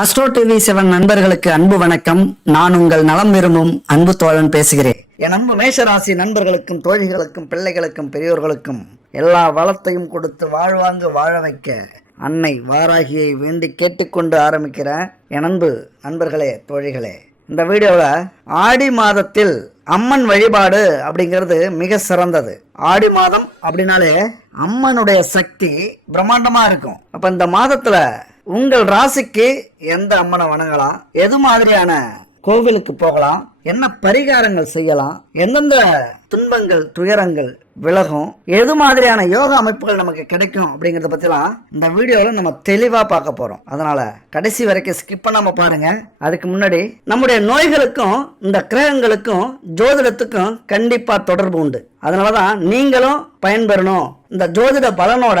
astro TV seven நண்பர்களுக்கு அன்பு வணக்கம் நான் உங்கள் நலம் விரும்பும் அன்பு தோழன் பேசுகிறேன் என் அன்பு மேஷராசி நண்பர்களுக்கும் தோழிகளுக்கும் பிள்ளைகளுக்கும் பெரியோர்களுக்கும் எல்லா வளத்தையும் கொடுத்து வாழ்வாங்க வாழ வைக்க அன்னை வாராகியை வேண்டி கேட்டுக்கொண்டு ஆரம்பிக்கிற என் அன்பு நண்பர்களே தோழிகளே இந்த வீடியோவில் ஆடி மாதத்தில் அம்மன் வழிபாடு அப்படிங்கிறது மிக சிறந்தது ஆடி மாதம் அப்படின்னாலே அம்மனுடைய சக்தி பிரம்மாண்டமாக இருக்கும் அப்போ இந்த மாதத்தில் உங்கள் ராசிக்கு எந்த அம்மனை வணங்கலாம் எது மாதிரியான கோவிலுக்கு போகலாம் என்ன பரிகாரங்கள் செய்யலாம் எந்தெந்த துன்பங்கள் துயரங்கள் விலகும் எது மாதிரியான யோக அமைப்புகள் நமக்கு கிடைக்கும் அப்படிங்கிறத பற்றிலாம் இந்த வீடியோவில் நம்ம தெளிவாக பார்க்க போகிறோம் அதனால் கடைசி வரைக்கும் ஸ்கிப் பண்ணாமல் பாருங்கள் அதுக்கு முன்னாடி நம்முடைய நோய்களுக்கும் இந்த கிரகங்களுக்கும் ஜோதிடத்துக்கும் கண்டிப்பாக தொடர்பு உண்டு அதனாலதான் தான் நீங்களும் பயன்பெறணும் இந்த ஜோதிட பலனோட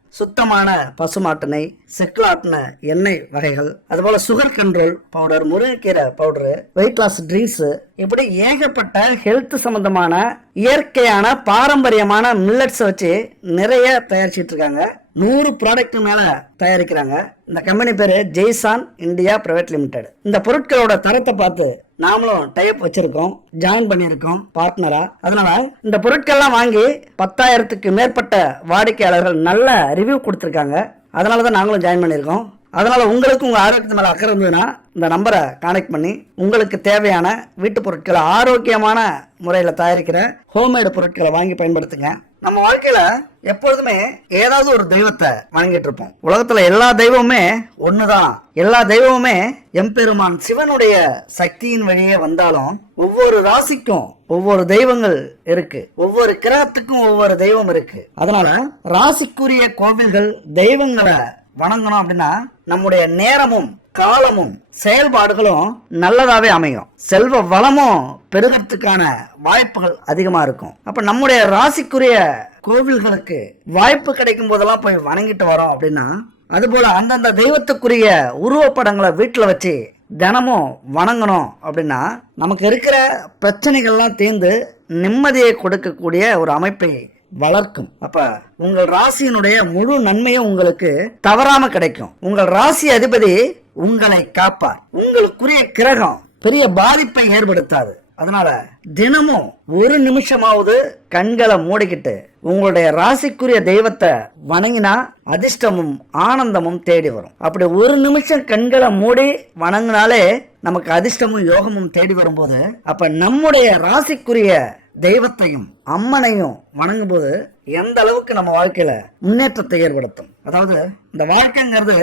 சுத்தமான பசுமாட்டினை செக்லாட்டின எண்ணெய் வகைகள் அதுபோல் சுகர் கண்ட்ரோல் பவுடர் முருங்கைக்கீரை பவுடரு வெயிட் லாஸ் ட்ரிங்க்ஸு இப்படி ஏகப்பட்ட ஹெல்த் சம்பந்தமான இயற்கையான பாரம்பரியமான மில்லட்ஸை வச்சு நிறைய தயாரிச்சிட்டு இருக்காங்க நூறு ப்ராடக்ட் மேல தயாரிக்கிறாங்க இந்த கம்பெனி பேரு ஜெய்சான் இந்தியா பிரைவேட் லிமிடெட் இந்த பொருட்களோட தரத்தை பார்த்து நாமளும் டைப் வச்சிருக்கோம் ஜாயின் பண்ணியிருக்கோம் பார்ட்னரா அதனால இந்த பொருட்கள்லாம் வாங்கி பத்தாயிரத்துக்கு மேற்பட்ட வாடிக்கையாளர்கள் நல்ல ரிவ்யூ கொடுத்துருக்காங்க அதனால தான் நாங்களும் ஜாயின் பண்ணியிருக்கோம் அதனால் உங்களுக்கு உங்கள் ஆரோக்கியத்து மேலே அக்கறை இருந்ததுன்னா இந்த நம்பரை கனெக்ட் பண்ணி உங்களுக்கு தேவையான வீட்டு பொருட்களை ஆரோக்கியமான முறையில் தயாரிக்கிற ஹோம்மேடு பொருட்களை வாங்கி பயன்படுத்துங்க நம்ம வாழ்க்கையில எப்பொழுதுமே ஏதாவது ஒரு தெய்வத்தை வணங்கிட்டு இருப்போம் உலகத்துல எல்லா தெய்வமுமே ஒண்ணுதான் எல்லா தெய்வமுமே எம்பெருமான் சிவனுடைய சக்தியின் வழியே வந்தாலும் ஒவ்வொரு ராசிக்கும் ஒவ்வொரு தெய்வங்கள் இருக்கு ஒவ்வொரு கிரகத்துக்கும் ஒவ்வொரு தெய்வம் இருக்கு அதனால ராசிக்குரிய கோவில்கள் தெய்வங்களை வணங்கணும் அப்படின்னா நம்முடைய நேரமும் காலமும் செயல்பாடுகளும் நல்லதாகவே அமையும் செல்வ வளமும் பெருகிறதுக்கான வாய்ப்புகள் அதிகமாக இருக்கும் அப்போ நம்முடைய ராசிக்குரிய கோவில்களுக்கு வாய்ப்பு கிடைக்கும் போதெல்லாம் போய் வணங்கிட்டு வரோம் அப்படின்னா அதுபோல் அந்தந்த தெய்வத்துக்குரிய உருவப்படங்களை வீட்டில் வச்சு தினமும் வணங்கணும் அப்படின்னா நமக்கு இருக்கிற பிரச்சனைகள்லாம் தீர்ந்து நிம்மதியை கொடுக்கக்கூடிய ஒரு அமைப்பை வளர்க்கும் அப்ப உங்கள் ராசியினுடைய முழு நன்மையும் உங்களுக்கு தவறாம கிடைக்கும் உங்கள் ராசி அதிபதி உங்களை காப்பார் உங்களுக்குரிய கிரகம் பெரிய பாதிப்பை ஏற்படுத்தாது அதனால தினமும் ஒரு நிமிஷமாவது கண்களை மூடிக்கிட்டு உங்களுடைய ராசிக்குரிய தெய்வத்தை வணங்கினா அதிர்ஷ்டமும் ஆனந்தமும் தேடி வரும் அப்படி ஒரு நிமிஷம் கண்களை மூடி வணங்கினாலே நமக்கு அதிர்ஷ்டமும் யோகமும் தேடி வரும்போது அப்ப நம்முடைய ராசிக்குரிய தெய்வத்தையும் அம்மனையும் போது எந்த அளவுக்கு நம்ம வாழ்க்கையில முன்னேற்றத்தை ஏற்படுத்தும் அதாவது இந்த வாழ்க்கைங்கிறது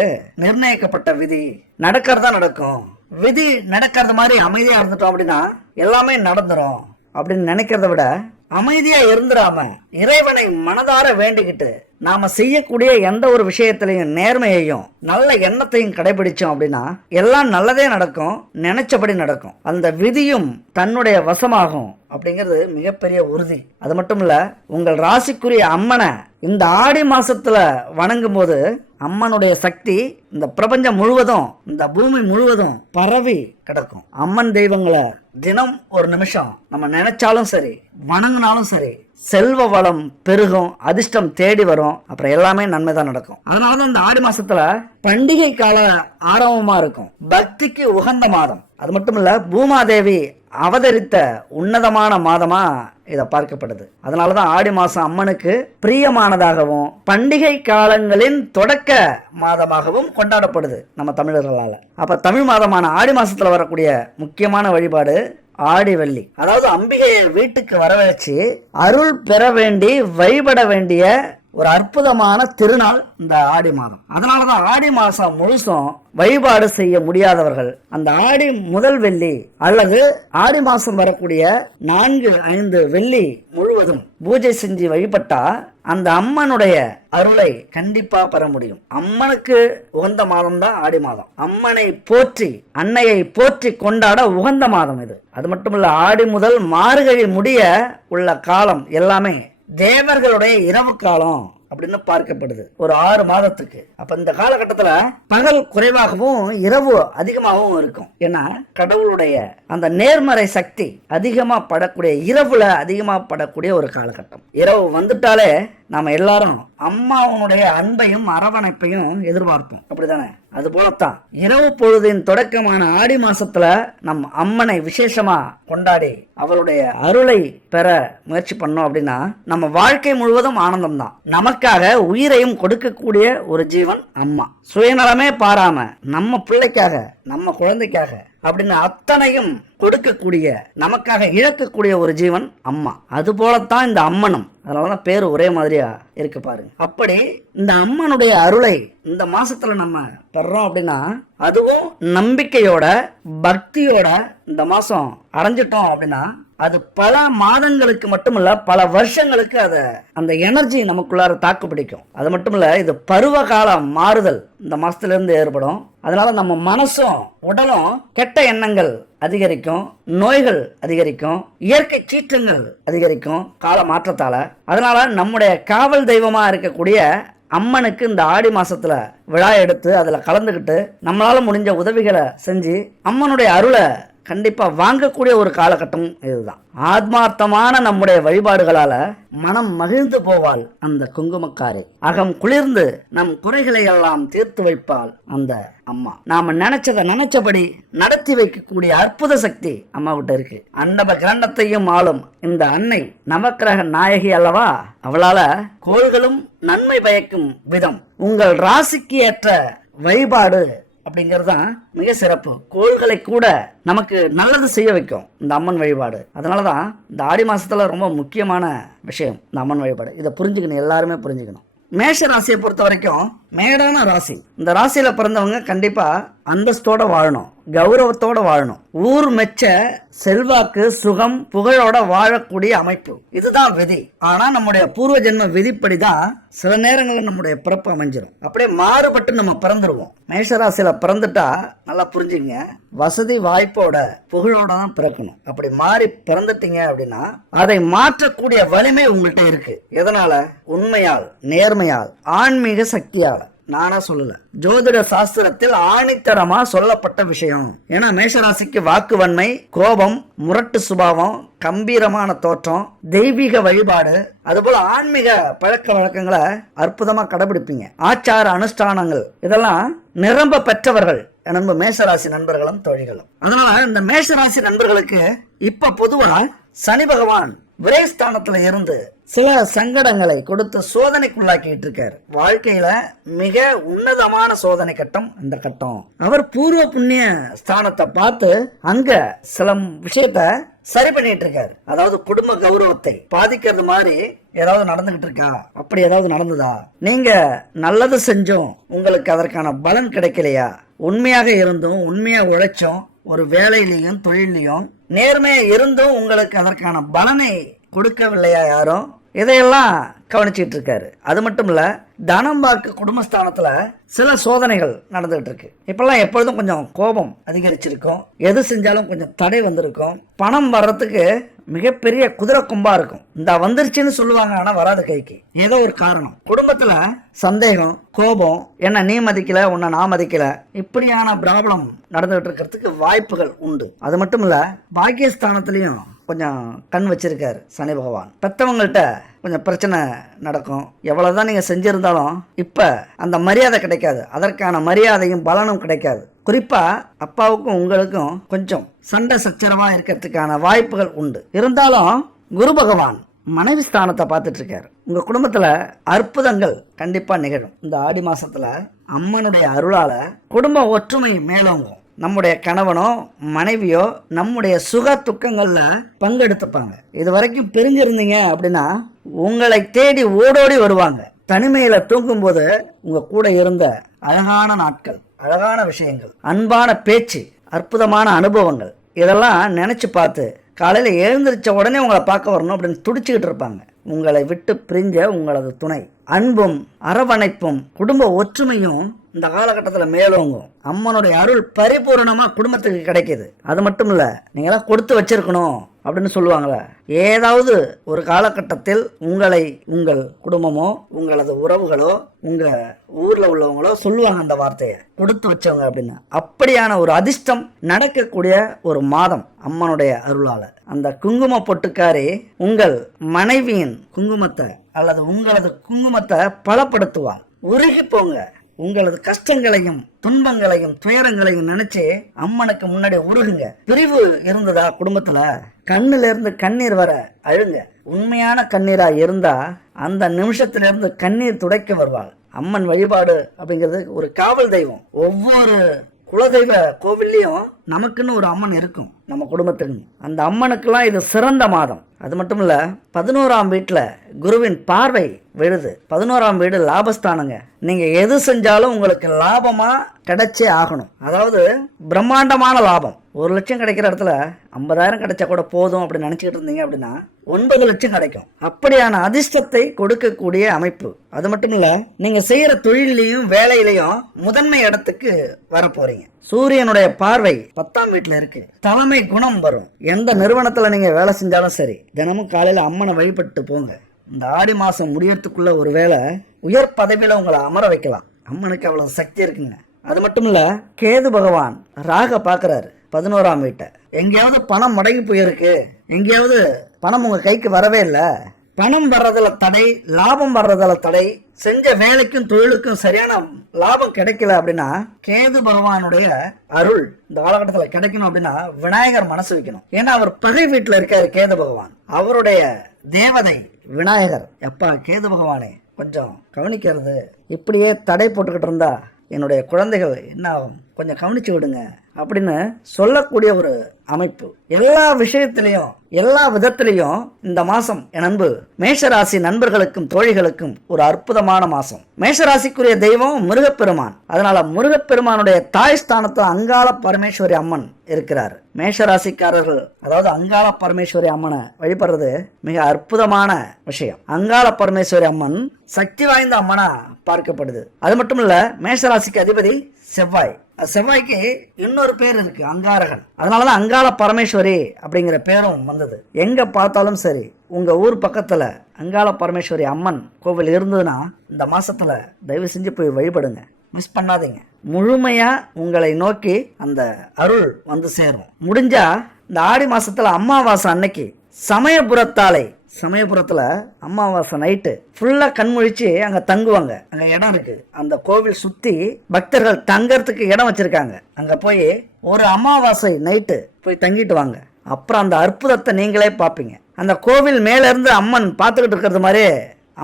நிர்ணயிக்கப்பட்ட விதி நடக்கிறதா நடக்கும் விதி நடக்கிறது மாதிரி அமைதியா இருந்துட்டோம் அப்படின்னா எல்லாமே நடந்துரும் அப்படின்னு நினைக்கிறத விட அமைதியா இருந்துடாம இறைவனை மனதார வேண்டிக்கிட்டு நாம செய்யக்கூடிய எந்த ஒரு விஷயத்திலையும் நேர்மையையும் நல்ல எண்ணத்தையும் கடைபிடிச்சோம் அப்படின்னா எல்லாம் நல்லதே நடக்கும் நினைச்சபடி நடக்கும் அந்த விதியும் தன்னுடைய வசமாகும் அப்படிங்கிறது மிகப்பெரிய உறுதி அது மட்டும் இல்ல உங்கள் ராசிக்குரிய அம்மனை இந்த ஆடி மாதத்தில் வணங்கும் போது அம்மனுடைய சக்தி இந்த பிரபஞ்சம் முழுவதும் இந்த பூமி முழுவதும் பரவி கிடக்கும் அம்மன் தெய்வங்களை தினம் ஒரு நிமிஷம் நம்ம நினைச்சாலும் சரி வணங்கினாலும் சரி செல்வ வளம் பெருகும் அதிர்ஷ்டம் தேடி வரும் அப்புறம் எல்லாமே நன்மை தான் நடக்கும் அதனால தான் இந்த ஆடி மாசத்துல பண்டிகை கால ஆரம்பமா இருக்கும் பக்திக்கு உகந்த மாதம் அது மட்டும் இல்ல பூமாதேவி அவதரித்த உன்னதமான மாதமா இதை பார்க்கப்படுது அதனால தான் ஆடி மாதம் அம்மனுக்கு பிரியமானதாகவும் பண்டிகை காலங்களின் தொடக்க மாதமாகவும் கொண்டாடப்படுது நம்ம தமிழர்களால் அப்போ தமிழ் மாதமான ஆடி மாதத்தில் வரக்கூடிய முக்கியமான வழிபாடு ஆடிவள்ளி அதாவது அம்பிகையை வீட்டுக்கு வரவழைச்சு அருள் பெற வேண்டி வழிபட வேண்டிய ஒரு அற்புதமான திருநாள் இந்த ஆடி மாதம் அதனால தான் ஆடி மாதம் முழுசும் வழிபாடு செய்ய முடியாதவர்கள் அந்த ஆடி முதல் வெள்ளி அல்லது ஆடி மாதம் வரக்கூடிய நான்கு ஐந்து வெள்ளி முழுவதும் பூஜை செஞ்சு வழிபட்டா அந்த அம்மனுடைய அருளை கண்டிப்பா பெற முடியும் அம்மனுக்கு உகந்த மாதம் தான் ஆடி மாதம் அம்மனை போற்றி அன்னையை போற்றி கொண்டாட உகந்த மாதம் இது அது மட்டும் ஆடி முதல் மார்கழி முடிய உள்ள காலம் எல்லாமே தேவர்களுடைய இரவு காலம் அப்படின்னு பார்க்கப்படுது ஒரு ஆறு மாதத்துக்கு அப்ப இந்த காலகட்டத்துல பகல் குறைவாகவும் இரவு அதிகமாகவும் இருக்கும் ஏன்னா கடவுளுடைய அந்த நேர்மறை சக்தி அதிகமா படக்கூடிய இரவுல அதிகமா படக்கூடிய ஒரு காலகட்டம் இரவு வந்துட்டாலே நாம் எல்லாரும் அம்மாவனுடைய அன்பையும் அரவணைப்பையும் எதிர்பார்ப்போம் அப்படிதானே அது போலத்தான் இரவு பொழுதின் தொடக்கமான ஆடி மாசத்துல நம் அம்மனை விசேஷமா கொண்டாடி அவருடைய அருளை பெற முயற்சி பண்ணோம் அப்படின்னா நம்ம வாழ்க்கை முழுவதும் ஆனந்தம் தான் நமக்காக உயிரையும் கொடுக்கக்கூடிய ஒரு ஜீவன் அம்மா சுயநலமே பாராம நம்ம பிள்ளைக்காக நம்ம குழந்தைக்காக அப்படின்னு அத்தனையும் கொடுக்கக்கூடிய நமக்காக இழக்கக்கூடிய ஒரு ஜீவன் அம்மா அது போலத்தான் இந்த அம்மனும் அதனாலதான் பேர் ஒரே மாதிரியா இருக்கு பாருங்க அப்படி இந்த அம்மனுடைய அருளை இந்த மாசத்துல நம்ம பெறோம் அப்படின்னா அதுவும் நம்பிக்கையோட பக்தியோட இந்த மாசம் அடைஞ்சிட்டோம் அப்படின்னா அது பல மாதங்களுக்கு மட்டுமல்ல பல வருஷங்களுக்கு அதை அந்த எனர்ஜி நமக்குள்ளார தாக்கு பிடிக்கும் அது மட்டும் இது பருவ கால மாறுதல் இந்த மாதத்துலேருந்து ஏற்படும் அதனால நம்ம மனசும் உடலும் கெட்ட எண்ணங்கள் அதிகரிக்கும் நோய்கள் அதிகரிக்கும் இயற்கை சீற்றங்கள் அதிகரிக்கும் கால மாற்றத்தால அதனால நம்முடைய காவல் தெய்வமா இருக்கக்கூடிய அம்மனுக்கு இந்த ஆடி மாதத்தில் விழா எடுத்து அதில் கலந்துக்கிட்டு நம்மளால் முடிஞ்ச உதவிகளை செஞ்சு அம்மனுடைய அருளை கண்டிப்பாக வாங்கக்கூடிய ஒரு காலகட்டம் இதுதான் ஆத்மார்த்தமான நம்முடைய வழிபாடுகளால் மனம் மகிழ்ந்து போவாள் அந்த குங்குமக்காரை அகம் குளிர்ந்து நம் குறைகளை எல்லாம் தீர்த்து வைப்பாள் அந்த அம்மா நாம் நினைச்சதை நினைச்சபடி நடத்தி வைக்கக்கூடிய அற்புத சக்தி அம்மாவிட்ட இருக்கு அன்னப கிரண்டத்தையும் ஆளும் இந்த அன்னை நவக்கிரக நாயகி அல்லவா அவளால கோள்களும் நன்மை பயக்கும் விதம் உங்கள் ராசிக்கு ஏற்ற வழிபாடு அப்படிங்கிறது தான் மிக சிறப்பு கோள்களை கூட நமக்கு நல்லது செய்ய வைக்கும் இந்த அம்மன் வழிபாடு அதனால தான் இந்த ஆடி மாதத்தில் ரொம்ப முக்கியமான விஷயம் இந்த அம்மன் வழிபாடு இதை புரிஞ்சுக்கணும் எல்லாருமே புரிஞ்சுக்கணும் மேஷ ராசியை பொறுத்த வரைக்கும் மேடான ராசி இந்த ராசியில் பிறந்தவங்க கண்டிப்பாக அந்தஸ்தோட வாழணும் கௌரவத்தோட வாழணும் ஊர் மெச்ச செல்வாக்கு சுகம் புகழோட வாழக்கூடிய அமைப்பு இதுதான் விதி ஆனா நம்முடைய பூர்வ ஜென்ம விதிப்படி தான் சில நேரங்களில் நம்முடைய பிறப்பு அமைஞ்சிடும் அப்படியே மாறுபட்டு நம்ம பிறந்துருவோம் மேஷராசியில பிறந்துட்டா நல்லா புரிஞ்சுங்க வசதி வாய்ப்போட புகழோட தான் பிறக்கணும் அப்படி மாறி பிறந்துட்டீங்க அப்படின்னா அதை மாற்றக்கூடிய வலிமை உங்கள்கிட்ட இருக்கு எதனால உண்மையால் நேர்மையால் ஆன்மீக சக்தியால் நானாக சொல்லலை ஜோதிட சாஸ்திரத்தில் ஆணித்தரமாக சொல்லப்பட்ட விஷயம் ஏன்னா மேஷராசிக்கு வாக்குவன்மை கோபம் முரட்டு சுபாவம் கம்பீரமான தோற்றம் தெய்வீக வழிபாடு அதுபோல் ஆன்மீக பழக்க வழக்கங்களை அற்புதமாக கடைபிடிப்பீங்க ஆச்சார அனுஷ்டானங்கள் இதெல்லாம் நிரம்ப பெற்றவர்கள் நம்ம மேஷராசி நண்பர்களும் தொழில்களும் அதனால இந்த மேஷராசி நண்பர்களுக்கு இப்ப பொதுவாக சனி பகவான் விரைஸ்தானத்துல இருந்து சில சங்கடங்களை கொடுத்து சோதனைக்குள்ளாக்கிட்டு இருக்கார் வாழ்க்கையில மிக உன்னதமான சோதனை கட்டம் அந்த கட்டம் அவர் பூர்வ புண்ணிய ஸ்தானத்தை பார்த்து அங்க சில விஷயத்த சரி பண்ணிட்டு இருக்காரு அதாவது குடும்ப கௌரவத்தை பாதிக்கிறது மாதிரி ஏதாவது நடந்துகிட்டு இருக்கா அப்படி ஏதாவது நடந்ததா நீங்க நல்லது செஞ்சோம் உங்களுக்கு அதற்கான பலன் கிடைக்கலையா உண்மையாக இருந்தும் உண்மையா உழைச்சோம் ஒரு வேலையிலையும் தொழிலையும் நேர்மையா இருந்தும் உங்களுக்கு அதற்கான பலனை கொடுக்கவில்லையா யாரும் இதையெல்லாம் கவனிச்சிட்டு இருக்காரு அது மட்டும் இல்லை பார்க்க குடும்பஸ்தானத்தில் சில சோதனைகள் நடந்துகிட்டு இருக்கு இப்பெல்லாம் எப்பொழுதும் கொஞ்சம் கோபம் அதிகரிச்சிருக்கும் எது செஞ்சாலும் கொஞ்சம் தடை வந்திருக்கும் பணம் வர்றதுக்கு மிகப்பெரிய குதிரை கும்பா இருக்கும் இந்த வந்துருச்சுன்னு சொல்லுவாங்க ஆனால் வராத கைக்கு ஏதோ ஒரு காரணம் குடும்பத்தில் சந்தேகம் கோபம் என்ன நீ மதிக்கல உன்னை நான் மதிக்கல இப்படியான ப்ராப்ளம் நடந்துகிட்டு இருக்கிறதுக்கு வாய்ப்புகள் உண்டு அது மட்டும் இல்லை பாக்கியஸ்தானத்துலேயும் கொஞ்சம் கண் வச்சிருக்காரு சனி பகவான் பெத்தவங்கள்ட்ட கொஞ்சம் பிரச்சனை நடக்கும் எவ்வளோதான் நீங்கள் செஞ்சுருந்தாலும் இப்போ அந்த மரியாதை கிடைக்காது அதற்கான மரியாதையும் பலனும் கிடைக்காது குறிப்பாக அப்பாவுக்கும் உங்களுக்கும் கொஞ்சம் சண்டை சச்சரமாக இருக்கிறதுக்கான வாய்ப்புகள் உண்டு இருந்தாலும் குரு பகவான் மனைவி ஸ்தானத்தை பார்த்துட்டு இருக்காரு உங்கள் குடும்பத்தில் அற்புதங்கள் கண்டிப்பாக நிகழும் இந்த ஆடி மாதத்தில் அம்மனுடைய அருளால் குடும்ப ஒற்றுமை மேலோங்கும் நம்முடைய கணவனோ மனைவியோ நம்முடைய சுக துக்கங்களில் பங்கெடுத்துப்பாங்க இது வரைக்கும் பிரிஞ்சிருந்தீங்க அப்படின்னா உங்களை தேடி ஓடோடி வருவாங்க தனிமையில் தூங்கும்போது உங்கள் கூட இருந்த அழகான நாட்கள் அழகான விஷயங்கள் அன்பான பேச்சு அற்புதமான அனுபவங்கள் இதெல்லாம் நினச்சி பார்த்து காலையில் எழுந்திரிச்ச உடனே உங்களை பார்க்க வரணும் அப்படின்னு துடிச்சுக்கிட்டு இருப்பாங்க உங்களை விட்டு பிரிஞ்ச உங்களது துணை அன்பும் அரவணைப்பும் குடும்ப ஒற்றுமையும் இந்த காலகட்டத்தில் மேலோங்கும் அம்மனுடைய அருள் பரிபூர்ணமாக குடும்பத்துக்கு கிடைக்கிது அது மட்டும் இல்லை நீங்களாம் கொடுத்து வச்சிருக்கணும் அப்படின்னு சொல்லுவாங்களே ஏதாவது ஒரு காலகட்டத்தில் உங்களை உங்கள் குடும்பமோ உங்களது உறவுகளோ உங்கள் ஊரில் உள்ளவங்களோ சொல்லுவாங்க அந்த வார்த்தையை கொடுத்து வச்சவங்க அப்படின்னு அப்படியான ஒரு அதிர்ஷ்டம் நடக்கக்கூடிய ஒரு மாதம் அம்மனுடைய அருளால் அந்த குங்கும பொட்டுக்காரி உங்கள் மனைவியின் குங்குமத்தை அல்லது உங்களது குங்குமத்தை பலப்படுத்துவாள் உருகி போங்க உங்களது கஷ்டங்களையும் துன்பங்களையும் துயரங்களையும் நினைச்சு அம்மனுக்கு முன்னாடி உருகுங்க பிரிவு இருந்ததா குடும்பத்துல கண்ணுல இருந்து கண்ணீர் வர அழுங்க உண்மையான கண்ணீரா இருந்தா அந்த நிமிஷத்துல இருந்து கண்ணீர் துடைக்க வருவாள் அம்மன் வழிபாடு அப்படிங்கிறது ஒரு காவல் தெய்வம் ஒவ்வொரு குலதெய்வ கோவில்லையும் நமக்குன்னு ஒரு அம்மன் இருக்கும் நம்ம குடும்பத்துக்கு அந்த அம்மனுக்கெல்லாம் இது சிறந்த மாதம் அது மட்டும் இல்லை பதினோராம் வீட்டில் குருவின் பார்வை விழுது பதினோராம் வீடு லாபஸ்தானங்க நீங்கள் எது செஞ்சாலும் உங்களுக்கு லாபமாக கிடைச்சே ஆகணும் அதாவது பிரம்மாண்டமான லாபம் ஒரு லட்சம் கிடைக்கிற இடத்துல ஐம்பதாயிரம் கிடைச்சா கூட போதும் அப்படின்னு நினச்சிக்கிட்டு இருந்தீங்க அப்படின்னா ஒன்பது லட்சம் கிடைக்கும் அப்படியான அதிர்ஷ்டத்தை கொடுக்கக்கூடிய அமைப்பு அது மட்டும் இல்லை நீங்கள் செய்கிற தொழிலையும் வேலையிலையும் முதன்மை இடத்துக்கு வர போகிறீங்க சூரியனுடைய பார்வை பத்தாம் வீட்டில் இருக்கு தலைமை குணம் வரும் எந்த நிறுவனத்தில் நீங்கள் வேலை செஞ்சாலும் சரி தினமும் காலையில் அம்மனை வழிபட்டு போங்க இந்த ஆடி மாதம் முடியறதுக்குள்ள ஒரு வேளை உயர் பதவியில் உங்களை அமர வைக்கலாம் அம்மனுக்கு அவ்வளோ சக்தி இருக்குங்க அது மட்டும் இல்லை கேது பகவான் ராக பார்க்குறாரு பதினோராம் வீட்டை எங்கேயாவது பணம் மடங்கி போயிருக்கு எங்கேயாவது பணம் உங்கள் கைக்கு வரவே இல்லை பணம் வர்றதுல தடை லாபம் வர்றதுல தடை செஞ்ச வேலைக்கும் தொழிலுக்கும் சரியான லாபம் கிடைக்கல அப்படின்னா கேது பகவானுடைய அருள் இந்த காலகட்டத்தில் கிடைக்கணும் அப்படின்னா விநாயகர் மனசு வைக்கணும் ஏன்னா அவர் பகை வீட்டில் இருக்காரு கேது பகவான் அவருடைய தேவதை விநாயகர் எப்பா கேது பகவானே கொஞ்சம் கவனிக்கிறது இப்படியே தடை போட்டுக்கிட்டு இருந்தா என்னுடைய குழந்தைகள் என்ன ஆகும் கொஞ்சம் கவனித்து விடுங்க அப்படின்னு சொல்லக்கூடிய ஒரு அமைப்பு எல்லா விஷயத்திலையும் எல்லா விதத்திலையும் இந்த மாசம் என் அன்பு மேஷராசி நண்பர்களுக்கும் தோழிகளுக்கும் ஒரு அற்புதமான மாசம் மேஷராசிக்குரிய தெய்வம் முருகப்பெருமான் அதனால முருகப்பெருமானுடைய தாய் ஸ்தானத்தில் அங்காள பரமேஸ்வரி அம்மன் இருக்கிறார் மேஷராசிக்காரர்கள் அதாவது அங்காள பரமேஸ்வரி அம்மனை வழிபடுறது மிக அற்புதமான விஷயம் அங்காள பரமேஸ்வரி அம்மன் சக்தி வாய்ந்த அம்மனா பார்க்கப்படுது அது மட்டும் இல்ல மேஷராசிக்கு அதிபதி செவ்வாய் செவ்வாய்க்கு இன்னொரு பேர் இருக்கு அங்காரகன் அதனாலதான் அங்காள பரமேஸ்வரி அப்படிங்கிற பேரும் வந்தது எங்க பார்த்தாலும் சரி உங்க ஊர் பக்கத்துல அங்காள பரமேஸ்வரி அம்மன் கோவில் இருந்ததுன்னா இந்த மாசத்துல தயவு செஞ்சு போய் வழிபடுங்க மிஸ் பண்ணாதீங்க முழுமையா உங்களை நோக்கி அந்த அருள் வந்து சேரும் முடிஞ்சா இந்த ஆடி மாசத்துல அம்மாவாசை அன்னைக்கு சமயபுரத்தாலை சமயபுரத்தில் அமாவாசை நைட்டு ஃபுல்லாக கண்மொழித்து அங்கே தங்குவாங்க அங்கே இடம் இருக்குது அந்த கோவில் சுற்றி பக்தர்கள் தங்கிறதுக்கு இடம் வச்சுருக்காங்க அங்கே போய் ஒரு அமாவாசை நைட்டு போய் தங்கிட்டு வாங்க அப்புறம் அந்த அற்புதத்தை நீங்களே பார்ப்பீங்க அந்த கோவில் மேலேருந்து அம்மன் பார்த்துக்கிட்டு இருக்கிறது மாதிரி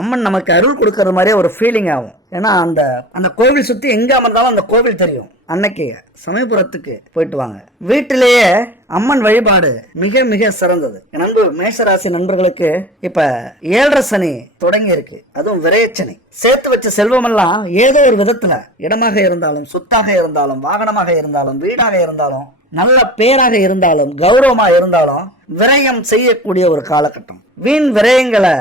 அம்மன் நமக்கு அருள் கொடுக்கற மாதிரியே ஒரு ஃபீலிங் ஆகும் ஏன்னா அந்த அந்த கோவில் சுற்றி எங்கே அமர்ந்தாலும் அந்த கோவில் தெரியும் அன்னைக்கு சமயபுரத்துக்கு போயிட்டு வாங்க வீட்டிலேயே அம்மன் வழிபாடு மிக மிக சிறந்தது நண்பு மேஷராசி நண்பர்களுக்கு இப்ப ஏழரை சனி தொடங்கி இருக்கு அதுவும் விரையச்சனி சேர்த்து வச்ச செல்வமெல்லாம் ஏதோ ஒரு விதத்துல இடமாக இருந்தாலும் சொத்தாக இருந்தாலும் வாகனமாக இருந்தாலும் வீடாக இருந்தாலும் நல்ல பேராக இருந்தாலும் கௌரவமாக இருந்தாலும் விரயம் செய்யக்கூடிய ஒரு காலகட்டம் வீண் விரயங்களை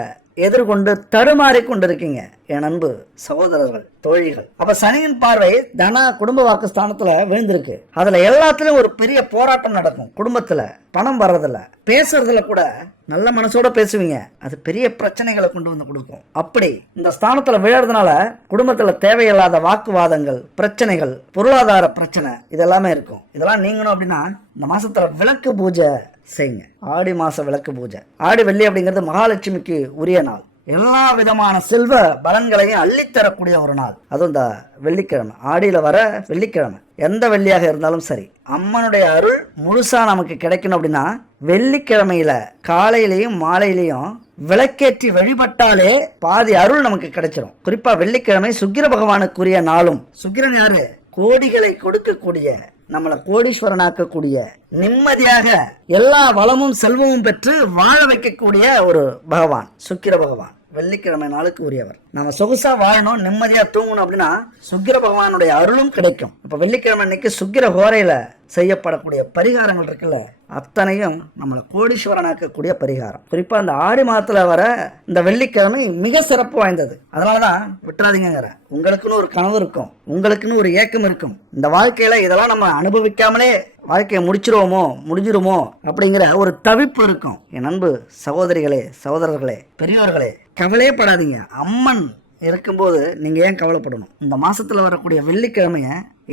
எதிர்கொண்டு தடுமாறி கொண்டிருக்கீங்க என் அன்பு சகோதரர்கள் தோழிகள் அப்ப சனியின் பார்வை தன குடும்ப வாக்கு ஸ்தானத்துல விழுந்திருக்கு அதுல எல்லாத்துலயும் ஒரு பெரிய போராட்டம் நடக்கும் குடும்பத்துல பணம் வர்றதில்ல பேசுறதுல கூட நல்ல மனசோட பேசுவீங்க அது பெரிய பிரச்சனைகளை கொண்டு வந்து கொடுக்கும் அப்படி இந்த ஸ்தானத்துல விழறதுனால குடும்பத்துல தேவையில்லாத வாக்குவாதங்கள் பிரச்சனைகள் பொருளாதார பிரச்சனை இதெல்லாமே இருக்கும் இதெல்லாம் நீங்கணும் அப்படின்னா இந்த மாசத்துல விளக்கு பூஜை செய்யுங்க ஆடி மாத விளக்கு பூஜை ஆடி வெள்ளி அப்படிங்கிறது மகாலட்சுமிக்கு உரிய நாள் எல்லா விதமான செல்வ பலன்களையும் அள்ளித்தரக்கூடிய ஒரு நாள் அதுவும் இந்த வெள்ளிக்கிழமை ஆடியில் வர வெள்ளிக்கிழமை எந்த வெள்ளியாக இருந்தாலும் சரி அம்மனுடைய அருள் முழுசாக நமக்கு கிடைக்கணும் அப்படின்னா வெள்ளிக்கிழமையில் காலையிலையும் மாலையிலையும் விளக்கேற்றி வழிபட்டாலே பாதி அருள் நமக்கு கிடைச்சிடும் குறிப்பாக வெள்ளிக்கிழமை சுக்கிர பகவானுக்குரிய நாளும் சுக்கிரன் யாரு கோடிகளை கொடுக்கக்கூடிய நம்மளை கோடீஸ்வரனாக்கக்கூடிய நிம்மதியாக எல்லா வளமும் செல்வமும் பெற்று வாழ வைக்கக்கூடிய ஒரு பகவான் சுக்கிர பகவான் வெள்ளிக்கிழமை நாளுக்கு உரியவர் நம்ம சொகுசாக வாழணும் நிம்மதியாக தூங்கணும் அப்படின்னா சுக்கிர பகவானுடைய அருளும் கிடைக்கும் இப்போ வெள்ளிக்கிழமை அன்னைக்கு சுக்கிர ஹோரையில செய்யப்படக்கூடிய பரிகாரங்கள் இருக்குல்ல அத்தனையும் நம்மளை கோடீஸ்வரனாக்கக்கூடிய பரிகாரம் குறிப்பாக அந்த ஆடி மாதத்தில் வர இந்த வெள்ளிக்கிழமை மிக சிறப்பு வாய்ந்தது அதனாலதான் தான் விட்டுறாதீங்கிற உங்களுக்குன்னு ஒரு கனவு இருக்கும் உங்களுக்குன்னு ஒரு ஏக்கம் இருக்கும் இந்த வாழ்க்கையில் இதெல்லாம் நம்ம அனுபவிக்காமலே வாழ்க்கையை முடிச்சிருவோமோ முடிஞ்சிருமோ அப்படிங்கிற ஒரு தவிப்பு இருக்கும் என் அன்பு சகோதரிகளே சகோதரர்களே பெரியவர்களே கவலையே படாதீங்க அம்மன் இருக்கும்போது நீங்கள் ஏன் கவலைப்படணும் இந்த மாதத்தில் வரக்கூடிய வெள்ளிக்கிழமைய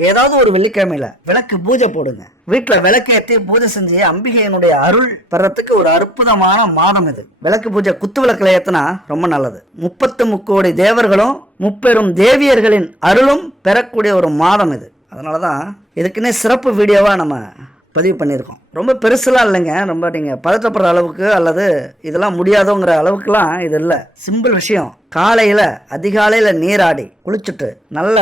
ஏதாவது ஒரு வெள்ளிக்கிழமையில விளக்கு பூஜை போடுங்க வீட்டில் விளக்கேற்றி பூஜை செஞ்சு அம்பிகையினுடைய அருள் பெறத்துக்கு ஒரு அற்புதமான மாதம் இது விளக்கு பூஜை குத்து விளக்கில் ஏற்றினா ரொம்ப நல்லது முப்பத்து முக்கோடி தேவர்களும் முப்பெரும் தேவியர்களின் அருளும் பெறக்கூடிய ஒரு மாதம் இது அதனால தான் இதுக்குன்னே சிறப்பு வீடியோவாக நம்ம பதிவு பண்ணியிருக்கோம் ரொம்ப பெருசுலாம் இல்லைங்க ரொம்ப நீங்கள் பதட்டப்படுற அளவுக்கு அல்லது இதெல்லாம் முடியாதோங்கிற அளவுக்குலாம் இது இல்லை சிம்பிள் விஷயம் காலையில் அதிகாலையில் நீராடி குளிச்சுட்டு நல்ல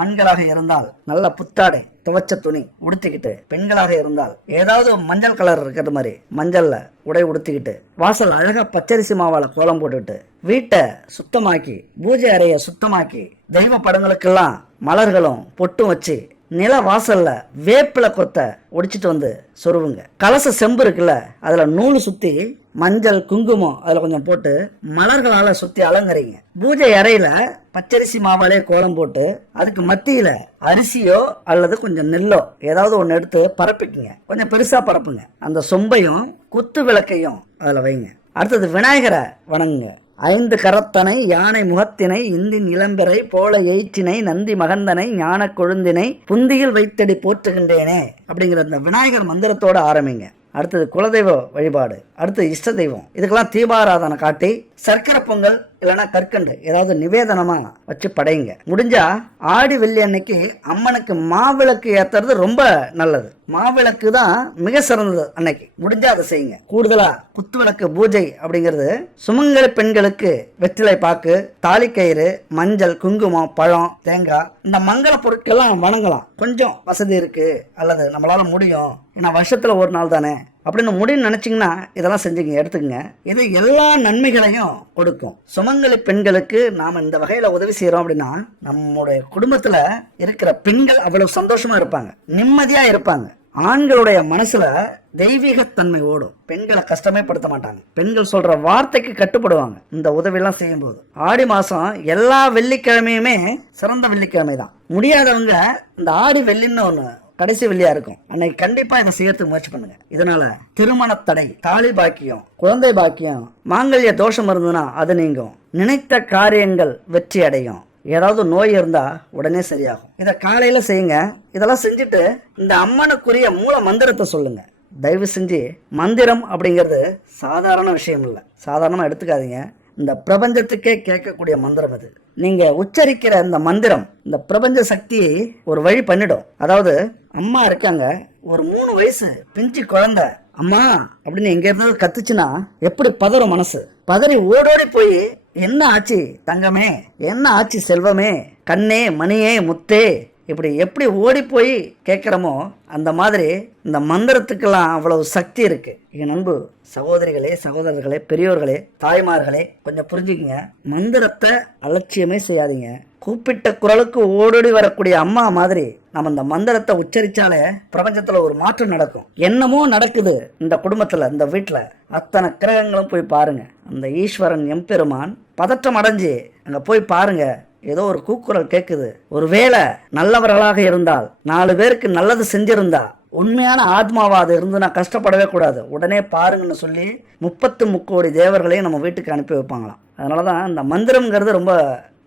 ஆண்களாக இருந்தால் நல்ல புத்தாடை துவச்ச துணி உடுத்திக்கிட்டு பெண்களாக இருந்தால் ஏதாவது மஞ்சள் கலர் இருக்கிற மாதிரி மஞ்சள்ல உடை உடுத்திக்கிட்டு வாசல் அழகா பச்சரிசி மாவால கோலம் போட்டுக்கிட்டு வீட்டை சுத்தமாக்கி பூஜை அறையை சுத்தமாக்கி தெய்வ படங்களுக்கெல்லாம் மலர்களும் பொட்டும் வச்சு நில வாசலில் வேப்பிலை கொத்தை ஒடிச்சிட்டு வந்து சொருவுங்க கலச செம்பு இருக்குல்ல அதில் நூல் சுற்றி மஞ்சள் குங்குமம் அதில் கொஞ்சம் போட்டு மலர்களால் சுற்றி அலங்கரிங்க பூஜை அறையில் பச்சரிசி மாவாலே கோலம் போட்டு அதுக்கு மத்தியில் அரிசியோ அல்லது கொஞ்சம் நெல்லோ ஏதாவது ஒன்று எடுத்து பரப்பிக்குங்க கொஞ்சம் பெருசாக பரப்புங்க அந்த சொம்பையும் குத்து விளக்கையும் அதில் வைங்க அடுத்தது விநாயகரை வணங்குங்க ஐந்து கரத்தனை யானை முகத்தினை இந்தின் இளம்பெறை போல எயிற்றினை நந்தி மகந்தனை ஞான கொழுந்தினை புந்தியில் வைத்தடி போற்றுகின்றேனே அப்படிங்கிற அந்த விநாயகர் மந்திரத்தோடு ஆரம்பிங்க அடுத்தது குலதெய்வ வழிபாடு அடுத்தது இஷ்ட தெய்வம் இதுக்கெல்லாம் தீபாராதனை காட்டி சர்க்கரை பொங்கல் இல்லைன்னா கற்கண்டு ஏதாவது நிவேதனமாக வச்சு படையுங்க முடிஞ்சா ஆடி வெள்ளி அன்னைக்கு அம்மனுக்கு மாவிளக்கு ஏற்றுறது ரொம்ப நல்லது மாவிளக்கு தான் மிக சிறந்தது அன்னைக்கு முடிஞ்சா அதை செய்யுங்க கூடுதலாக குத்துவிளக்கு பூஜை அப்படிங்கிறது சுமங்கல பெண்களுக்கு வெற்றிலை பாக்கு தாலிக்கயிறு மஞ்சள் குங்குமம் பழம் தேங்காய் இந்த மங்கள பொருட்கள்லாம் வணங்கலாம் கொஞ்சம் வசதி இருக்கு அல்லது நம்மளால முடியும் ஏன்னா வருஷத்துல ஒரு நாள் தானே அப்படின்னு முடின்னு நினச்சிங்கன்னா இதெல்லாம் செஞ்சுங்க எடுத்துக்கங்க இது எல்லா நன்மைகளையும் கொடுக்கும் சுமங்கலி பெண்களுக்கு நாம் இந்த வகையில் உதவி செய்கிறோம் அப்படின்னா நம்முடைய குடும்பத்தில் இருக்கிற பெண்கள் அவ்வளவு சந்தோஷமாக இருப்பாங்க நிம்மதியாக இருப்பாங்க ஆண்களுடைய மனசுல தெய்வீகத்தன்மை ஓடும் பெண்களை கஷ்டமே படுத்த மாட்டாங்க பெண்கள் சொல்ற வார்த்தைக்கு கட்டுப்படுவாங்க இந்த உதவியெல்லாம் செய்யும் போது ஆடி மாசம் எல்லா வெள்ளிக்கிழமையுமே சிறந்த வெள்ளிக்கிழமை தான் முடியாதவங்க இந்த ஆடி வெள்ளின்னு ஒன்று கடைசி வெள்ளியாக இருக்கும் அன்னைக்கு கண்டிப்பாக இதை செய்யறதுக்கு முயற்சி பண்ணுங்கள் இதனால் திருமண தடை தாலி பாக்கியம் குழந்தை பாக்கியம் மாங்கல்ய தோஷம் இருந்ததுன்னா அது நீங்கும் நினைத்த காரியங்கள் வெற்றி அடையும் ஏதாவது நோய் இருந்தால் உடனே சரியாகும் இதை காலையில் செய்யுங்க இதெல்லாம் செஞ்சுட்டு இந்த அம்மனுக்குரிய மூல மந்திரத்தை சொல்லுங்கள் தயவு செஞ்சு மந்திரம் அப்படிங்கிறது சாதாரண விஷயம் இல்லை சாதாரணமாக எடுத்துக்காதீங்க இந்த பிரபஞ்சத்துக்கே கேட்கக்கூடிய மந்திரம் அது நீங்க உச்சரிக்கிற அந்த மந்திரம் இந்த பிரபஞ்ச சக்தியை ஒரு வழி பண்ணிடும் அதாவது அம்மா இருக்காங்க ஒரு மூணு வயசு பிஞ்சு குழந்தை அம்மா அப்படின்னு எங்க இருந்தாலும் கத்துச்சுன்னா எப்படி பதறும் மனசு பதறி ஓடோடி போய் என்ன ஆச்சு தங்கமே என்ன ஆச்சு செல்வமே கண்ணே மணியே முத்தே இப்படி எப்படி ஓடி போய் கேட்குறோமோ அந்த மாதிரி இந்த மந்திரத்துக்கெல்லாம் அவ்வளவு சக்தி இருக்குது இங்கே நண்பு சகோதரிகளே சகோதரர்களே பெரியோர்களே தாய்மார்களே கொஞ்சம் புரிஞ்சுக்கங்க மந்திரத்தை அலட்சியமே செய்யாதீங்க கூப்பிட்ட குரலுக்கு ஓடோடி வரக்கூடிய அம்மா மாதிரி நம்ம இந்த மந்திரத்தை உச்சரித்தாலே பிரபஞ்சத்தில் ஒரு மாற்றம் நடக்கும் என்னமோ நடக்குது இந்த குடும்பத்தில் இந்த வீட்டில் அத்தனை கிரகங்களும் போய் பாருங்கள் அந்த ஈஸ்வரன் எம்பெருமான் பதற்றம் அடைஞ்சு அங்கே போய் பாருங்கள் ஏதோ ஒரு கூக்குரல் கேட்குது ஒருவேளை நல்லவர்களாக இருந்தால் நாலு பேருக்கு நல்லது செஞ்சிருந்தா உண்மையான ஆத்மாவா அது இருந்து நான் கஷ்டப்படவே கூடாது உடனே பாருங்கன்னு சொல்லி முப்பத்து முக்கோடி தேவர்களையும் நம்ம வீட்டுக்கு அனுப்பி வைப்பாங்களாம் அதனால தான் இந்த மந்திரம்ங்கிறது ரொம்ப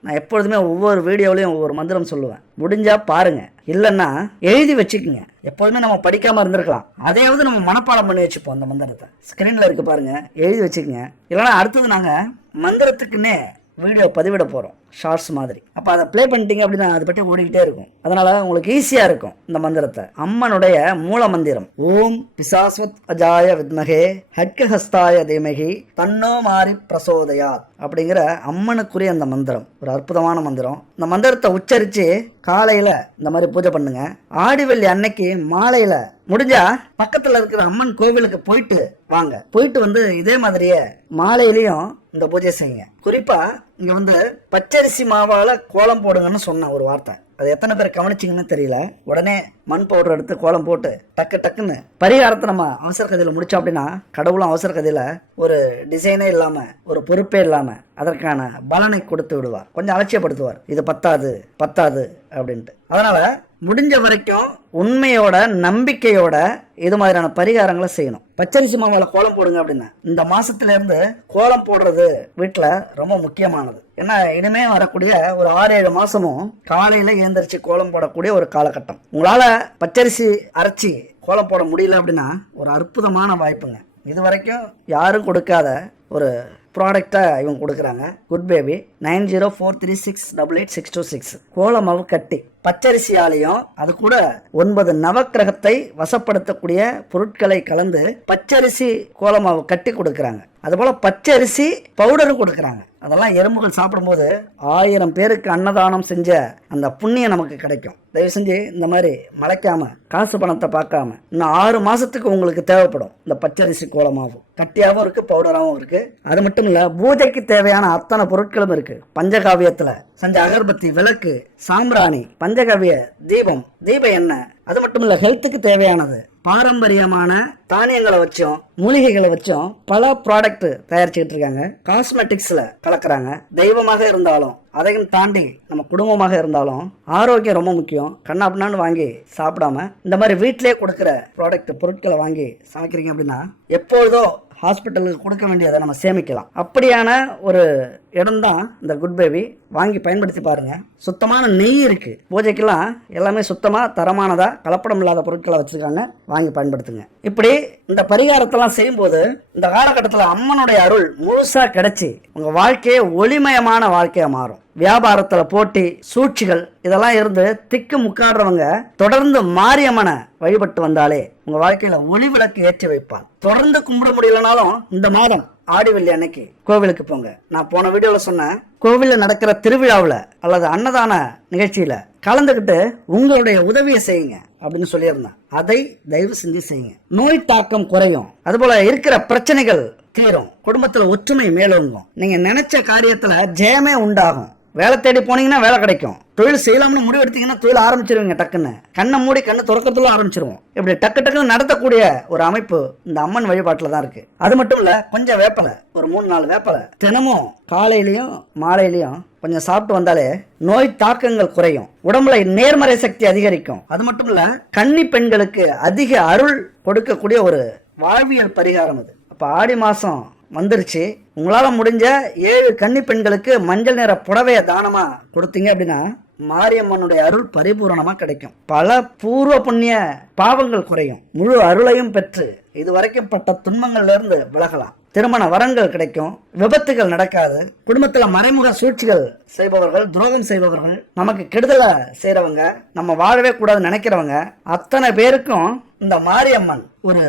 நான் எப்பொழுதுமே ஒவ்வொரு வீடியோலையும் ஒவ்வொரு மந்திரம் சொல்லுவேன் முடிஞ்சால் பாருங்கள் இல்லைன்னா எழுதி வச்சுக்கோங்க எப்போதுமே நம்ம படிக்காமல் இருந்திருக்கலாம் அதையாவது நம்ம மனப்பாடம் பண்ணி வச்சுப்போம் அந்த மந்திரத்தை ஸ்க்ரீனில் இருக்குது பாருங்கள் எழுதி வச்சுக்கோங்க இல்லைன்னா அடுத்தது நாங்கள் மந்திரத்துக்குன்னே வீடியோ பதிவிட போகிறோம் ஷார்ட்ஸ் மாதிரி அப்போ அதை ப்ளே பண்ணிட்டீங்க அப்படின்னா அது பற்றி ஓடிக்கிட்டே இருக்கும் அதனால் உங்களுக்கு ஈஸியாக இருக்கும் இந்த மந்திரத்தை அம்மனுடைய மூல மந்திரம் ஓம் பிசாஸ்வத் அஜாய வித்மகே ஹட்கஹஸ்தாய தீமகி தன்னோ மாறி பிரசோதயா அப்படிங்கிற அம்மனுக்குரிய அந்த மந்திரம் ஒரு அற்புதமான மந்திரம் இந்த மந்திரத்தை உச்சரித்து காலையில் இந்த மாதிரி பூஜை பண்ணுங்க ஆடிவள்ளி அன்னைக்கு மாலையில் முடிஞ்சா பக்கத்தில் இருக்கிற அம்மன் கோவிலுக்கு போயிட்டு வாங்க போயிட்டு வந்து இதே மாதிரியே மாலையிலையும் இந்த பூஜை செய்யுங்க குறிப்பாக இங்கே வந்து பச்சரிசி மாவால் கோலம் போடுங்கன்னு சொன்ன ஒரு வார்த்தை அது எத்தனை பேர் கவனிச்சிங்கன்னு தெரியல உடனே மண் பவுடர் எடுத்து கோலம் போட்டு டக்கு டக்குன்னு பரிகாரத்தை நம்ம அவசர கதையில் முடித்தோம் அப்படின்னா கடவுளும் அவசர கதையில் ஒரு டிசைனே இல்லாமல் ஒரு பொறுப்பே இல்லாமல் அதற்கான பலனை கொடுத்து விடுவார் கொஞ்சம் அலட்சியப்படுத்துவார் இது பத்தாது பத்தாது அப்படின்ட்டு அதனால் முடிஞ்ச வரைக்கும் உண்மையோட நம்பிக்கையோட இது மாதிரியான பரிகாரங்களை செய்யணும் பச்சரிசி மாவில் கோலம் போடுங்க அப்படின்னா இந்த மாதத்துலேருந்து கோலம் போடுறது வீட்டில் ரொம்ப முக்கியமானது ஏன்னா இனிமே வரக்கூடிய ஒரு ஆறு ஏழு மாதமும் காலையில் எழுந்திரிச்சு கோலம் போடக்கூடிய ஒரு காலகட்டம் உங்களால் பச்சரிசி அரைச்சி கோலம் போட முடியல அப்படின்னா ஒரு அற்புதமான வாய்ப்புங்க இது வரைக்கும் யாரும் கொடுக்காத ஒரு ப்ராடக்டாக இவங்க கொடுக்குறாங்க good baby nine zero four three six double eight six two six Kolamaavu கட்டி பச்சரிசியாலையும் அது கூட ஒன்பது நவக்கிரகத்தை வசப்படுத்தக்கூடிய பொருட்களை கலந்து பச்சரிசி கோலமாவு கட்டி கொடுக்குறாங்க அதுபோல் பச்சரிசி பவுடரும் கொடுக்குறாங்க அதெல்லாம் எறும்புகள் சாப்பிடும்போது ஆயிரம் பேருக்கு அன்னதானம் செஞ்ச அந்த புண்ணியம் நமக்கு கிடைக்கும் தயவு செஞ்சு இந்த மாதிரி மலைக்காம காசு பணத்தை பார்க்காம இன்னும் ஆறு மாதத்துக்கு உங்களுக்கு தேவைப்படும் இந்த பச்சரிசி கோலமாகவும் கட்டியாகவும் இருக்குது பவுடராகவும் இருக்குது அது மட்டும் இல்லை பூஜைக்கு தேவையான அத்தனை பொருட்களும் இருக்குது பஞ்சகாவியத்தில் செஞ்ச அகர்பத்தி விளக்கு சாம்பிராணி பஞ்சகாவிய தீபம் தீப எண்ணெய் அது மட்டும் இல்லை ஹெல்த்துக்கு தேவையானது பாரம்பரியமான தானியங்களை வச்சும் மூலிகைகளை வச்சும் பல ப்ராடக்ட் தயாரிச்சுக்கிட்டு இருக்காங்க காஸ்மெட்டிக்ஸில் கலக்கிறாங்க தெய்வமாக இருந்தாலும் அதையும் தாண்டி நம்ம குடும்பமாக இருந்தாலும் ஆரோக்கியம் ரொம்ப முக்கியம் கண்ணா வாங்கி சாப்பிடாம இந்த மாதிரி வீட்டிலே கொடுக்குற ப்ராடக்ட் பொருட்களை வாங்கி சமைக்கிறீங்க அப்படின்னா எப்பொழுதோ ஹாஸ்பிட்டலுக்கு கொடுக்க வேண்டியதை நம்ம சேமிக்கலாம் அப்படியான ஒரு இடம் தான் இந்த குட் பேபி வாங்கி பயன்படுத்தி பாருங்கள் சுத்தமான நெய் இருக்குது பூஜைக்கெல்லாம் எல்லாமே சுத்தமாக தரமானதாக கலப்படம் இல்லாத பொருட்களை வச்சுருக்காங்க வாங்கி பயன்படுத்துங்க இப்படி இந்த பரிகாரத்தெல்லாம் செய்யும்போது இந்த காலகட்டத்தில் அம்மனுடைய அருள் முழுசாக கிடச்சி உங்கள் வாழ்க்கையே ஒளிமயமான வாழ்க்கையாக மாறும் வியாபாரத்தில் போட்டி சூழ்ச்சிகள் இதெல்லாம் இருந்து திக்கு முக்காடுறவங்க தொடர்ந்து மாரியம்மனை வழிபட்டு வந்தாலே உங்க வாழ்க்கையில ஒளி விளக்கு ஏற்றி வைப்பான் தொடர்ந்து கும்பிட முடியலனாலும் இந்த மாதம் ஆடி வெள்ளி அன்னைக்கு கோவிலுக்கு போங்க நான் போன வீடியோவில் சொன்னேன் கோவிலில் நடக்கிற திருவிழாவில் அல்லது அன்னதான நிகழ்ச்சியில் கலந்துக்கிட்டு உங்களுடைய உதவியை செய்யுங்க அப்படின்னு சொல்லியிருந்தேன் அதை தயவு செஞ்சு செய்யுங்க நோய் தாக்கம் குறையும் அதுபோல் இருக்கிற பிரச்சனைகள் தீரும் குடும்பத்தில் ஒற்றுமை மேலோங்கும் நீங்கள் நினைச்ச காரியத்தில் ஜெயமே உண்டாகும் வேலை தேடி போனீங்கன்னா வேலை கிடைக்கும் தொழில் செய்யலாம்னு முடிவு எடுத்தீங்கன்னா தொழில் ஆரம்பிச்சிருவீங்க டக்குன்னு கண்ணை மூடி கண்ணை துறக்கத்துல ஆரம்பிச்சிருவோம் இப்படி டக்கு டக்குன்னு நடத்தக்கூடிய ஒரு அமைப்பு இந்த அம்மன் வழிபாட்டில் தான் இருக்குது அது மட்டும் இல்லை கொஞ்சம் வேப்பலை ஒரு மூணு நாலு வேப்பலை தினமும் காலையிலையும் மாலையிலையும் கொஞ்சம் சாப்பிட்டு வந்தாலே நோய் தாக்கங்கள் குறையும் உடம்புல நேர்மறை சக்தி அதிகரிக்கும் அது மட்டும் இல்லை கன்னி பெண்களுக்கு அதிக அருள் கொடுக்கக்கூடிய ஒரு வாழ்வியல் பரிகாரம் அது இப்போ ஆடி மாதம் வந்துருச்சு உங்களால் முடிஞ்ச ஏழு கன்னி பெண்களுக்கு மஞ்சள் நிற புடவையை தானமாக கொடுத்தீங்க அப்படின்னா மாரியம்மனுடைய அருள் பரிபூரணமாக கிடைக்கும் பல பூர்வ புண்ணிய பாவங்கள் குறையும் முழு அருளையும் பெற்று இது வரைக்கும் பட்ட துன்பங்கள்லேருந்து விலகலாம் திருமண வரங்கள் கிடைக்கும் விபத்துகள் நடக்காது குடும்பத்தில் மறைமுக சூழ்ச்சிகள் செய்பவர்கள் துரோகம் செய்பவர்கள் நமக்கு கெடுதலை செய்கிறவங்க நம்ம வாழவே கூடாதுன்னு நினைக்கிறவங்க அத்தனை பேருக்கும் இந்த மாரியம்மன் ஒரு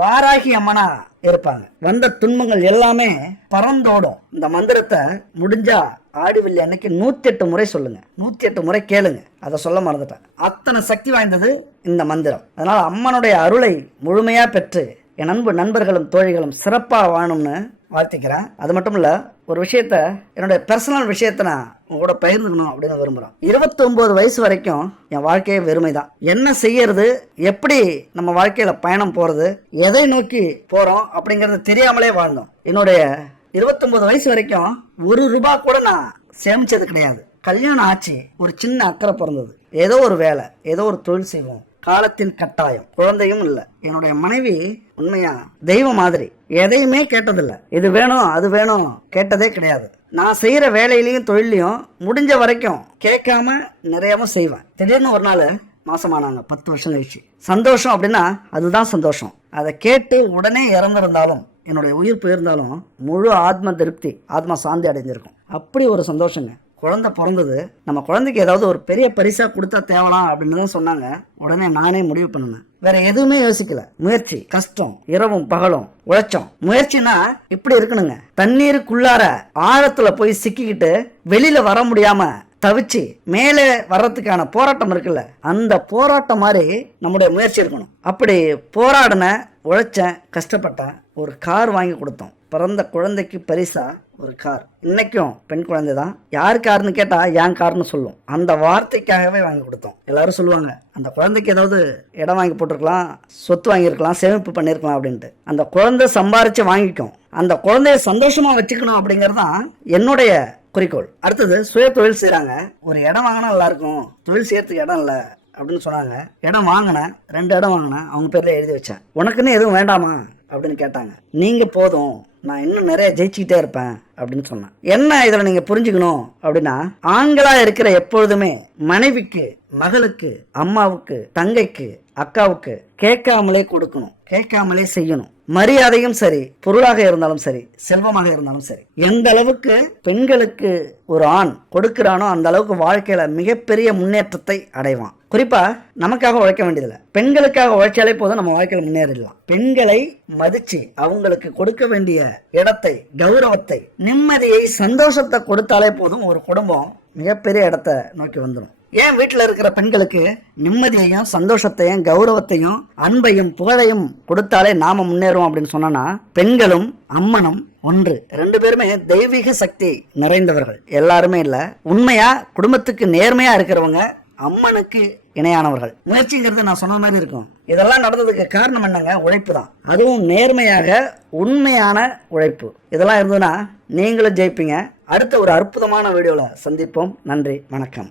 வாராகி அம்மனா இருப்பாங்க வந்த துன்பங்கள் எல்லாமே பறந்தோடும் இந்த மந்திரத்தை முடிஞ்சா ஆடிவில்லி அன்னைக்கு நூத்தி எட்டு முறை சொல்லுங்க நூத்தி எட்டு முறை கேளுங்க அதை சொல்ல மறந்துட்டேன் அத்தனை சக்தி வாய்ந்தது இந்த மந்திரம் அதனால அம்மனுடைய அருளை முழுமையா பெற்று என் அன்பு நண்பர்களும் தோழிகளும் சிறப்பாக வாணும்னு வாழ்த்திக்கிறேன் அது மட்டும் இல்லை ஒரு விஷயத்த என்னோட பர்சனல் விஷயத்த நான் உங்களோட பகிர்ந்துக்கணும் அப்படின்னு விரும்புகிறேன் இருபத்தொம்போது வயசு வரைக்கும் என் வாழ்க்கையே வெறுமை தான் என்ன செய்யறது எப்படி நம்ம வாழ்க்கையில் பயணம் போகிறது எதை நோக்கி போகிறோம் அப்படிங்கறத தெரியாமலே வாழ்ந்தோம் என்னுடைய இருபத்தொம்போது வயசு வரைக்கும் ஒரு ரூபா கூட நான் சேமித்தது கிடையாது கல்யாணம் ஆச்சு ஒரு சின்ன அக்கறை பிறந்தது ஏதோ ஒரு வேலை ஏதோ ஒரு தொழில் செய்வோம் காலத்தின் கட்டாயம் குழந்தையும் இல்லை என்னுடைய மனைவி உண்மையா தெய்வ மாதிரி எதையுமே கேட்டதில்லை இது வேணும் அது வேணும் கேட்டதே கிடையாது நான் செய்கிற வேலையிலையும் தொழிலையும் முடிஞ்ச வரைக்கும் கேட்காம நிறையவும் செய்வேன் திடீர்னு ஒரு நாள் மாசமானாங்க பத்து வருஷம் கழிச்சு சந்தோஷம் அப்படின்னா அதுதான் சந்தோஷம் அதை கேட்டு உடனே இறந்துருந்தாலும் என்னுடைய உயிர் போயிருந்தாலும் முழு ஆத்ம திருப்தி ஆத்மா சாந்தி அடைஞ்சிருக்கும் அப்படி ஒரு சந்தோஷங்க குழந்த பிறந்தது நம்ம குழந்தைக்கு ஏதாவது ஒரு பெரிய பரிசாக கொடுத்தா தேவலாம் அப்படின்னு தான் சொன்னாங்க உடனே நானே முடிவு பண்ணுவேன் வேற எதுவுமே யோசிக்கல முயற்சி கஷ்டம் இரவும் பகலும் உழைச்சோம் முயற்சினா இப்படி இருக்கணுங்க தண்ணீருக்குள்ளார ஆழத்துல போய் சிக்கிக்கிட்டு வெளியில வர முடியாம தவிச்சு மேலே வர்றதுக்கான போராட்டம் இருக்குல்ல அந்த போராட்டம் மாதிரி நம்முடைய முயற்சி இருக்கணும் அப்படி போராடின உழைச்சேன் கஷ்டப்பட்டேன் ஒரு கார் வாங்கி கொடுத்தோம் பிறந்த குழந்தைக்கு பரிசா ஒரு கார் இன்றைக்கும் பெண் குழந்தை தான் யார் கார்னு கேட்டால் ஏன் கார்னு சொல்லும் அந்த வார்த்தைக்காகவே வாங்கி கொடுத்தோம் எல்லாரும் சொல்லுவாங்க அந்த குழந்தைக்கு ஏதாவது இடம் வாங்கி போட்டிருக்கலாம் சொத்து வாங்கியிருக்கலாம் சேமிப்பு பண்ணியிருக்கலாம் அப்படின்ட்டு அந்த குழந்தை சம்பாரித்து வாங்கிக்கும் அந்த குழந்தைய சந்தோஷமாக வச்சுக்கணும் அப்படிங்கிறது தான் என்னுடைய குறிக்கோள் அடுத்தது சுய தொழில் செய்கிறாங்க ஒரு இடம் வாங்கினா நல்லாயிருக்கும் தொழில் செய்யறதுக்கு இடம் இல்லை அப்படின்னு சொன்னாங்க இடம் வாங்கினேன் ரெண்டு இடம் வாங்கினேன் அவங்க பேரில் எழுதி வச்சேன் உனக்குன்னு எதுவும் வேண்டாமா அப்படின்னு கேட்டாங்க நீங்கள் போதும் நான் இன்னும் நிறைய ஜெயிச்சுக்கிட்டே இருப்பேன் அப்படின்னு சொன்னேன் என்ன இதில் நீங்கள் புரிஞ்சுக்கணும் அப்படின்னா ஆண்களாக இருக்கிற எப்பொழுதுமே மனைவிக்கு மகளுக்கு அம்மாவுக்கு தங்கைக்கு அக்காவுக்கு கேட்காமலே கொடுக்கணும் கேட்காமலே செய்யணும் மரியாதையும் சரி பொருளாக இருந்தாலும் சரி செல்வமாக இருந்தாலும் சரி எந்த அளவுக்கு பெண்களுக்கு ஒரு ஆண் கொடுக்கிறானோ அந்த அளவுக்கு வாழ்க்கையில மிகப்பெரிய முன்னேற்றத்தை அடைவான் குறிப்பாக நமக்காக உழைக்க வேண்டியதில்லை பெண்களுக்காக உழைச்சாலே போதும் நம்ம வாழ்க்கையில் முன்னேறிடலாம் பெண்களை மதித்து அவங்களுக்கு கொடுக்க வேண்டிய இடத்தை கௌரவத்தை நிம்மதியை சந்தோஷத்தை கொடுத்தாலே போதும் ஒரு குடும்பம் மிகப்பெரிய இடத்த நோக்கி வந்துடும் ஏன் வீட்டில் இருக்கிற பெண்களுக்கு நிம்மதியையும் சந்தோஷத்தையும் கௌரவத்தையும் அன்பையும் புகழையும் கொடுத்தாலே நாம முன்னேறும் அப்படின்னு சொன்னோம்னா பெண்களும் அம்மனும் ஒன்று ரெண்டு பேருமே தெய்வீக சக்தி நிறைந்தவர்கள் எல்லாருமே இல்லை உண்மையா குடும்பத்துக்கு நேர்மையா இருக்கிறவங்க அம்மனுக்கு இணையானவர்கள் முயற்சிங்கிறது நான் சொன்ன மாதிரி இருக்கும் இதெல்லாம் நடந்ததுக்கு காரணம் என்னங்க உழைப்பு தான் அதுவும் நேர்மையாக உண்மையான உழைப்பு இதெல்லாம் இருந்ததுன்னா நீங்களும் ஜெயிப்பீங்க அடுத்த ஒரு அற்புதமான வீடியோவில் சந்திப்போம் நன்றி வணக்கம்